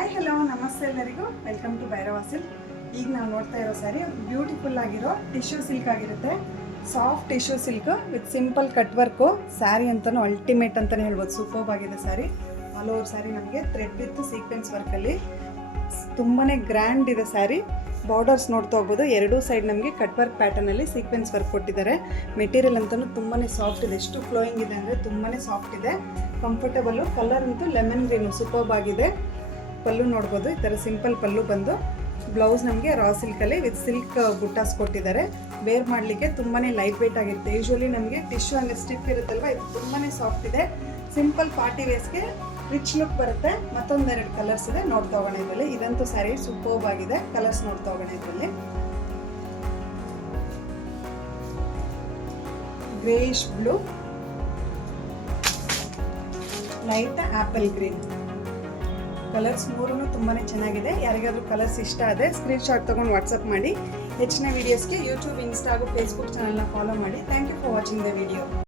Hi hello ನಮಸ್ತೆ ಎಲ್ಲರಿಗೂ welcome to Bhairava silk. ಈಗ ನಾವು ನೋಡ್ತಾ ಇರೋ ಸ್ಯಾರಿ ಬ್ಯೂಟಿಫುಲ್ ಆಗಿರೋ ಟಿಶ್ಯೂ ಸಿಲ್ಕ್ ಆಗಿರುತ್ತೆ. Soft tissue silk with simple cut work. Sari ಅಂತಲೂ ಅಲ್ಟಿಮೇಟ್ ಅಂತಲೇ ಹೇಳ್ಬೋದು. ಸೂಪರ್ಬ್ ಆಗಿದೆ ಸ್ಯಾರಿ. ಆಲ್ ಓವರ್ ಸ್ಯಾರಿ ನಮಗೆ ಥ್ರೆಡ್ ವಿತ್ ಸೀಕ್ವೆನ್ಸ್ ವರ್ಕಲ್ಲಿ ತುಂಬಾ ಗ್ರ್ಯಾಂಡ್ ಇದೆ ಸ್ಯಾರಿ. ಬಾರ್ಡರ್ಸ್ ನೋಡ್ತಾ ಹೋಗ್ಬೋದು. ಎರಡೂ ಸೈಡ್ ನಮಗೆ ಕಟ್ ವರ್ಕ್ ಪ್ಯಾಟರ್ನಲ್ಲಿ ಸೀಕ್ವೆನ್ಸ್ ವರ್ಕ್ ಕೊಟ್ಟಿದ್ದಾರೆ. ಮೆಟೀರಿಯಲ್ ಅಂತಲೂ ತುಂಬಾ ಸಾಫ್ಟ್ ಇದೆ. ಎಷ್ಟು ಫ್ಲೋಯಿಂಗ್ ಇದೆ ಅಂದರೆ ತುಂಬಾ ಸಾಫ್ಟ್ ಇದೆ, ಕಂಫರ್ಟಬಲ್ಲು. ಕಲರ್ ಅಂತೂ ಲೆಮನ್ ಗ್ರೀನು ಸೂಪರ್ಬ್ ಆಗಿದೆ. ಪಲ್ಲು ನೋಡ್ಬೋದು, ಈ ಥರ ಸಿಂಪಲ್ ಪಲ್ಲು ಬಂದು ಬ್ಲೌಸ್ ನಮಗೆ ರಾ ಸಿಲ್ಕಲ್ಲಿ ವಿತ್ ಸಿಲ್ಕ್ ಬುಟ್ಟಾಸ್ ಕೊಟ್ಟಿದ್ದಾರೆ. ವೇರ್ ಮಾಡಲಿಕ್ಕೆ ತುಂಬಾ ಲೈಟ್ ವೆಯ್ಟ್ ಆಗಿರುತ್ತೆ. ಯೂಶ್ವಲಿ ನಮಗೆ ಟಿಶ್ಯೂ ಅಂದರೆ ಸ್ಟಿಫ್ ಇರುತ್ತಲ್ವ, ಇದು ತುಂಬಾ ಸಾಫ್ಟ್ ಇದೆ. ಸಿಂಪಲ್ ಪಾರ್ಟಿ ವೇರ್ಸ್ಗೆ ರಿಚ್ ಲುಕ್ ಬರುತ್ತೆ. ಮತ್ತೊಂದೆರಡು ಕಲರ್ಸ್ ಇದೆ, ನೋಡ್ತಾ ಹೋಗೋಣ ಇದರಲ್ಲಿ. ಇದಂತೂ ಸ್ಯಾರಿ ಸೂಪರ್ಬ್ ಆಗಿದೆ. ಕಲರ್ಸ್ ನೋಡ್ತಾ ಹೋಗೋಣ ಇದರಲ್ಲಿ. Greyish blue, light apple green colours ಮೂರೂ ತುಂಬಾ ಚೆನ್ನಾಗಿದೆ. ಯಾರಿಗಾದ್ರೂ ಕಲರ್ಸ್ ಇಷ್ಟ ಆದರೆ ಸ್ಕ್ರೀನ್ಶಾಟ್ ತೊಗೊಂಡು ವಾಟ್ಸಪ್ ಮಾಡಿ. ಹೆಚ್ಚಿನ ವೀಡಿಯೋಸ್ಗೆ ಯೂಟ್ಯೂಬ್, ಇನ್ಸ್ಟಾ ಹಾಗೂ ಫೇಸ್ಬುಕ್ ಚಾನಲ್ನ ಫಾಲೋ ಮಾಡಿ. Thank you for watching the video.